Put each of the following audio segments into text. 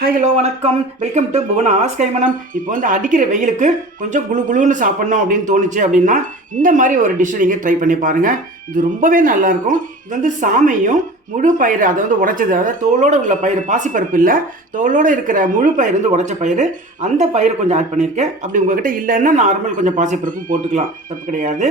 Hi hello வணக்கம். Welcome to Bhuvana's கைமணம் இப்போ வந்து அடிக்கிற வெயிலுக்கு கொஞ்சம் குளு குளுன்னு சாப்பிட்ணும் அப்படின்னு தோணுச்சு அப்படின்னா இந்த மாதிரி ஒரு டிஷ்ஷை நீங்கள் ட்ரை பண்ணி பாருங்கள் இது ரொம்பவே நல்லாயிருக்கும் இது வந்து சாமையும் முழு பயிர் அதை வந்து உடைச்சது. அதாவது தோலோடு உள்ள பயிர் பாசிப்பருப்பு இல்லை. தோலோடு இருக்கிற முழு பயிர் வந்து உடைச்ச பயிர் அந்த பயிர் கொஞ்சம் ஆட் பண்ணியிருக்கேன் அப்படி உங்கள்கிட்ட இல்லைன்னா நார்மல் கொஞ்சம் பாசிப்பருப்பு போட்டுக்கலாம். தப்பு கிடையாது.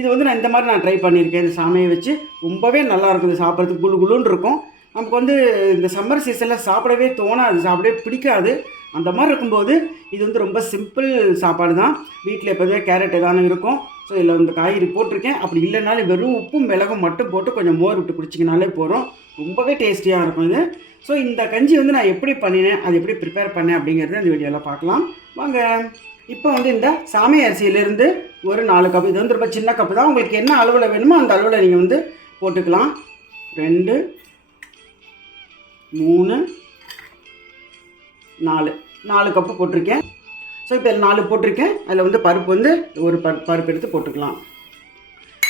இது வந்து நான் இந்த மாதிரி நான் ட்ரை பண்ணியிருக்கேன் இந்த சாமையை வச்சு ரொம்பவே நல்லாயிருக்கும் இது சாப்பிட்றதுக்கு குளு குளுன்னு இருக்கும். நமக்கு வந்து இந்த சம்மர் சீசனில் சாப்பிடவே தோணாது சாப்பிடவே பிடிக்காது. அந்த மாதிரி இருக்கும்போது இது வந்து ரொம்ப சிம்பிள் சாப்பாடு தான். வீட்டில் எப்போதுமே கேரட் எதானு இருக்கும். ஸோ இதில் இந்த காய்கறி போட்டிருக்கேன். அப்படி இல்லைனாலும் வெறும் உப்பும் மிளகும் மட்டும் போட்டு கொஞ்சம் மோர் விட்டு குடிச்சிங்கனாலே போகிறோம் ரொம்பவே டேஸ்டியாக இருக்கும் இது. ஸோ இந்த கஞ்சி வந்து நான் எப்படி பண்ணினேன் அது எப்படி ப்ரிப்பேர் பண்ணேன் அப்படிங்கிறத இந்த வீடியோவில் பார்க்கலாம். வாங்க. இப்போ வந்து இந்த சாமி அரிசியிலேருந்து ஒரு நாலு கப் இது வந்து ரொம்ப சின்ன கப்பு தான். உங்களுக்கு என்ன அளவில் வேணுமோ அந்த அளவில் நீங்கள் வந்து போட்டுக்கலாம். ரெண்டு மூணு நாலு. நாலு கப்பு போட்டிருக்கேன். ஸோ இப்போ நாலு போட்டிருக்கேன். அதில் வந்து பருப்பு வந்து ஒரு பருப்பு பருப்பு எடுத்து போட்டுக்கலாம்.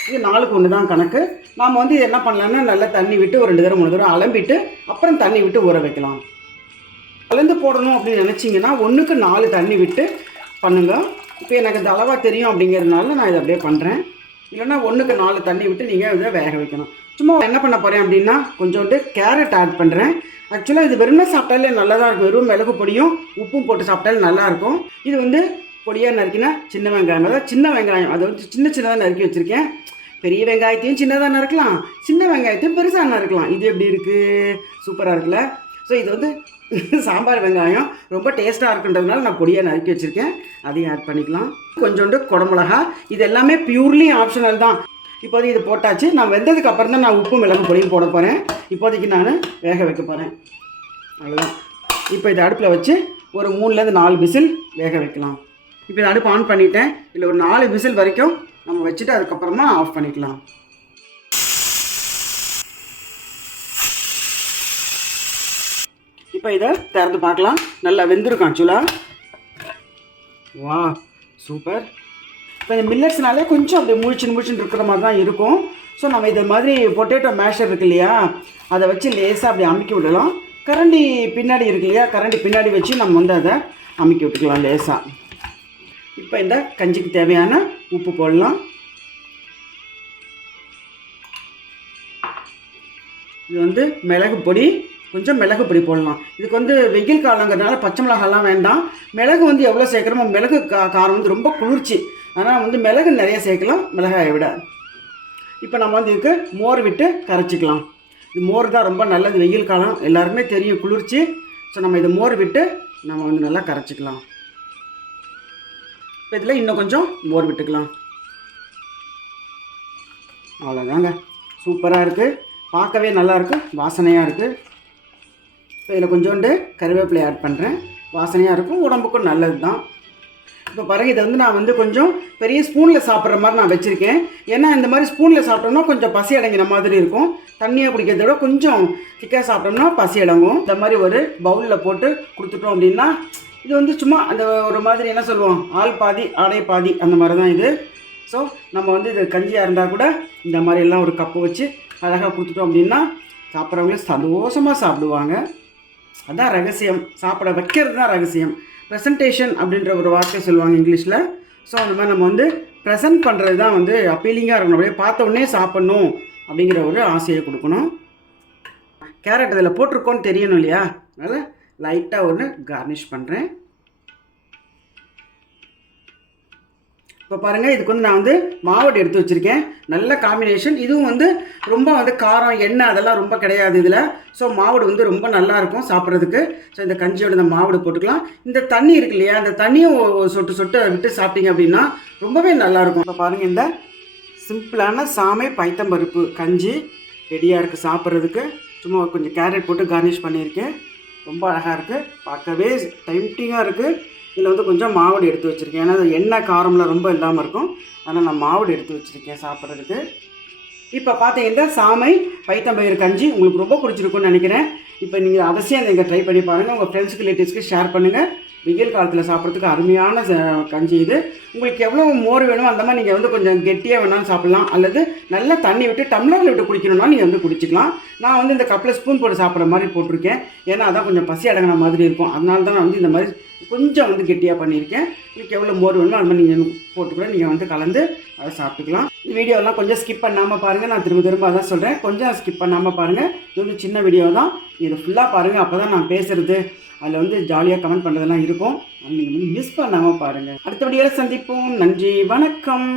இது நாலுக்கு ஒன்று தான் கணக்கு. நாம் வந்து இது என்ன பண்ணலாம்னா நல்லா தண்ணி விட்டு ஒரு ரெண்டு தரம் மூணு தரம் அலம்பிட்டு அப்புறம் தண்ணி விட்டு ஊற வைக்கலாம். கலந்து போடணும் அப்படின்னு நினச்சிங்கன்னா ஒன்றுக்கு நாலு தண்ணி விட்டு பண்ணுங்கள் இப்போ எனக்கு தளவாக தெரியும் அப்படிங்கிறதுனால நான் இதை அப்படியே பண்ணுறேன் இல்லைன்னா ஒன்றுக்கு நாலு தண்ணி விட்டு நீங்கள் இதை வேக வைக்கணும். சும்மா என்ன பண்ண போகிறேன் அப்படின்னா கொஞ்சோண்டு கேரட் ஆட் பண்ணுறேன் ஆக்சுவலாக இது வெறுமே சாப்பிட்டாலே நல்லா தான் இருக்கும். வெறும் மிளகு பொடியும் உப்பும் போட்டு சாப்பிட்டாலே நல்லாயிருக்கும் இது வந்து பொடியாக நறுக்கினா சின்ன வெங்காயம். அதாவது சின்ன வெங்காயம். அதை வந்து சின்ன சின்னதாக நறுக்கி வச்சுருக்கேன். பெரிய வெங்காயத்தையும் சின்னதாக நறுக்கலாம். சின்ன வெங்காயத்தையும் பெருசாக நறுக்கலாம். இது எப்படி இருக்குது சூப்பராக இருக்குல்ல? ஸோ இது வந்து சாம்பார் வெங்காயம். ரொம்ப டேஸ்ட்டாக இருக்குன்றதுனால நான் பொடியாக நறுக்கி வச்சுருக்கேன். அதையும் ஆட் பண்ணிக்கலாம். கொஞ்சோண்டு குடமிளகா. இது எல்லாமே பியூர்லி ஆப்ஷனல் தான். இப்போதைக்கு இது போட்டாச்சு. நான் வெந்ததுக்கு அப்புறம் தான் நான் உப்பு மிளகு பொடியும் போட போகிறேன் இப்போதைக்கு நான் வேக வைக்க போகிறேன் அவ்வளோதான் இப்போ இதை அடுப்பில் வச்சு ஒரு மூணுலேருந்து நாலு விசில் வேக வைக்கலாம். இப்போ இதை அடுப்பு ஆன் பண்ணிட்டேன். இல்லை ஒரு நாலு விசில் வரைக்கும் நம்ம வச்சுட்டு அதுக்கப்புறமா ஆஃப் பண்ணிக்கலாம். இப்போ இதை திறந்து பார்க்கலாம். நல்லா வெந்திருக்கும் ஆக்சுவலாக வா சூப்பர். இப்போ இந்த மில்லட்ஸ்னாலே கொஞ்சம் அப்படி முழிச்சுன்னு முழிச்சுன்னு இருக்கிற மாதிரி தான் இருக்கும். ஸோ நம்ம இதை மாதிரி பொட்டேட்டோ மேஷர் இருக்கு இல்லையா? அதை வச்சு லேசாக அப்படி அமுக்கி விடலாம். கரண்டி பின்னாடி இருக்கு இல்லையா? கரண்டி பின்னாடி வச்சு நம்ம வந்து அதை அமுக்கி விட்டுக்கலாம் லேசாக இப்போ இந்த கஞ்சிக்கு தேவையான உப்பு போடலாம். இது வந்து மிளகு பொடி கொஞ்சம் மிளகு பொடி போடலாம். இதுக்கு வந்து வெயில் காலங்கிறதுனால பச்சை மிளகாலாம் வேண்டாம். மிளகு வந்து எவ்வளோ சேர்க்குறோமோ மிளகு கா காரம் வந்து ரொம்ப குளிர்ச்சி. ஆனால் வந்து மிளகு நிறைய சேர்க்கலாம் மிளகாயை விட. இப்போ நம்ம வந்து இதுக்கு மோர் விட்டு கரைச்சிக்கலாம். இது மோர் தான் ரொம்ப நல்லது. வெயில் காலம் எல்லாருமே தெரியும் குளிர்ச்சி. ஸோ நம்ம இதை மோர் விட்டு நம்ம வந்து நல்லா கரைச்சிக்கலாம். இப்போ இதில் இன்னும் கொஞ்சம் மோர் விட்டுக்கலாம். அவ்வளோதாங்க சூப்பராக இருக்குது பார்க்கவே நல்லாயிருக்கு வாசனையாக இருக்குது இப்போ இதில் கொஞ்சோண்டு கருவேப்பிலை ஆட் பண்ணுறேன் வாசனையாக இருக்கும் உடம்புக்கும் நல்லது தான் இப்போ பாருங்கள் இதை வந்து நான் வந்து கொஞ்சம் பெரிய ஸ்பூனில் சாப்பிட்ற மாதிரி நான் வச்சுருக்கேன். ஏன்னா இந்த மாதிரி ஸ்பூனில் சாப்பிட்டோம்னா கொஞ்சம் பசி அடங்கின மாதிரி இருக்கும். தண்ணியாக குடிக்கிறத விட கொஞ்சம் திக்காக சாப்பிட்டோம்னா பசி அடங்கும். இந்த மாதிரி ஒரு பவுலில் போட்டு கொடுத்துட்டோம் அப்படின்னா இது வந்து சும்மா அந்த ஒரு மாதிரி என்ன சொல்லுவோம் ஆள் பாதி ஆடை பாதி அந்த மாதிரி தான் இது. ஸோ நம்ம வந்து இது கஞ்சியாக இருந்தால் கூட இந்த மாதிரி எல்லாம் ஒரு கப்பு வச்சு அழகாக கொடுத்துட்டோம் அப்படின்னா சாப்பிட்றவங்களே சந்தோஷமாக சாப்பிடுவாங்க. அதான் ரகசியம். சாப்பிட வைக்கிறது தான் ரகசியம். ப்ரெசன்டேஷன் அப்படின்ற ஒரு வார்த்தை சொல்லுவாங்க இங்கிலீஷில். ஸோ அந்த மாதிரி நம்ம வந்து ப்ரெசன்ட் பண்ணுறது தான் வந்து அப்பீலிங்காக இருக்கணும். அப்படியே பார்த்த உடனே சாப்பிட்ணும் அப்படிங்கிற ஒரு ஆசையை கொடுக்கணும். கேரட் இதில் போட்டிருக்கோன்னு தெரியணும் இல்லையா? அதனால் லைட்டாக ஒன்று கார்னிஷ் பண்ணுறேன் இப்போ பாருங்கள் இதுக்கு வந்து நான் வந்து மாவடு எடுத்து வச்சுருக்கேன். நல்ல காம்பினேஷன் இதுவும் வந்து ரொம்ப வந்து காரம் எண்ணெய் அதெல்லாம் ரொம்ப கிடையாது இதில். ஸோ மாவடு வந்து ரொம்ப நல்லாயிருக்கும் சாப்பிட்றதுக்கு. ஸோ இந்த கஞ்சியோட இந்த மாவடு போட்டுக்கலாம். இந்த தண்ணி இருக்கு இல்லையா அந்த தண்ணியும் சொட்டு சொட்டு விட்டு சாப்பிட்டீங்க அப்படின்னா ரொம்பவே நல்லாயிருக்கும் இப்போ பாருங்கள் இந்த சிம்பிளான சாமை பைத்தம்பருப்பு கஞ்சி ரெடியாக இருக்குது சாப்பிட்றதுக்கு. சும்மா கொஞ்சம் கேரட் போட்டு கார்னிஷ் பண்ணியிருக்கேன். ரொம்ப அழகாக இருக்குது பார்க்கவே டைம்டிங்காக இருக்குது இதில் வந்து கொஞ்சம் மாவடு எடுத்து வச்சுருக்கேன். ஏன்னா அது எண்ணெய் காரம்லாம் ரொம்ப இல்லாமல் இருக்கும். அதனால் நான் மாவடு எடுத்து வச்சுருக்கேன் சாப்பிட்றதுக்கு. இப்போ பார்த்தீங்கன்னா சாமை பைத்தம்பயிறு கஞ்சி உங்களுக்கு ரொம்ப பிடிச்சிருக்கும்னு நினைக்கிறேன். இப்போ நீங்கள் அவசியம் நீங்கள் ட்ரை பண்ணி பாருங்கள் உங்கள் ஃப்ரெண்ட்ஸுக்கு ரிலேட்டிவ்ஸ்க்கு ஷேர் பண்ணுங்கள் வெயில் காலத்தில் சாப்பிட்றதுக்கு அருமையான ச- கஞ்சி இது. உங்களுக்கு எவ்வளோ மோர் வேணுமோ அந்த மாதிரி நீங்கள் வந்து கொஞ்சம் கெட்டியாக வேணாலும் சாப்பிட்லாம். அல்லது நல்லா தண்ணி விட்டு டம்ளரில் விட்டு குடிக்கணும்னா நீங்கள் வந்து குடிச்சிக்கலாம். நான் வந்து இந்த கப்பில் ஸ்பூன் போட்டு சாப்பிட்ற மாதிரி போட்டிருக்கேன். ஏன்னா அதான் கொஞ்சம் பசி அடங்கின மாதிரி இருக்கும். அதனால தான் நான் வந்து இந்த மாதிரி கொஞ்சம் வந்து கெட்டியாக பண்ணியிருக்கேன். உங்களுக்கு எவ்வளோ மோர் வேணுமோ அது மாதிரி நீங்கள் போட்டு கூட நீங்கள் வந்து கலந்து அதை சாப்பிட்டுக்கலாம். வீடியோலாம் கொஞ்சம் ஸ்கிப் பண்ணாமல் பாருங்கள் நான் திரும்ப திரும்ப அதான் சொல்கிறேன் கொஞ்சம் ஸ்கிப் பண்ணாமல் பாருங்கள் இது வந்து சின்ன வீடியோ தான். இதை ஃபுல்லாக பாருங்கள் அப்போ தான் நான் பேசுகிறது அதில் வந்து ஜாலியாக கமெண்ட் பண்ணுறதெல்லாம் இருக்கும். நீங்கள் மிஸ் பண்ணாமல் பாருங்கள் அடுத்த வீடியோவில் சந்திப்போம். நன்றி. வணக்கம்.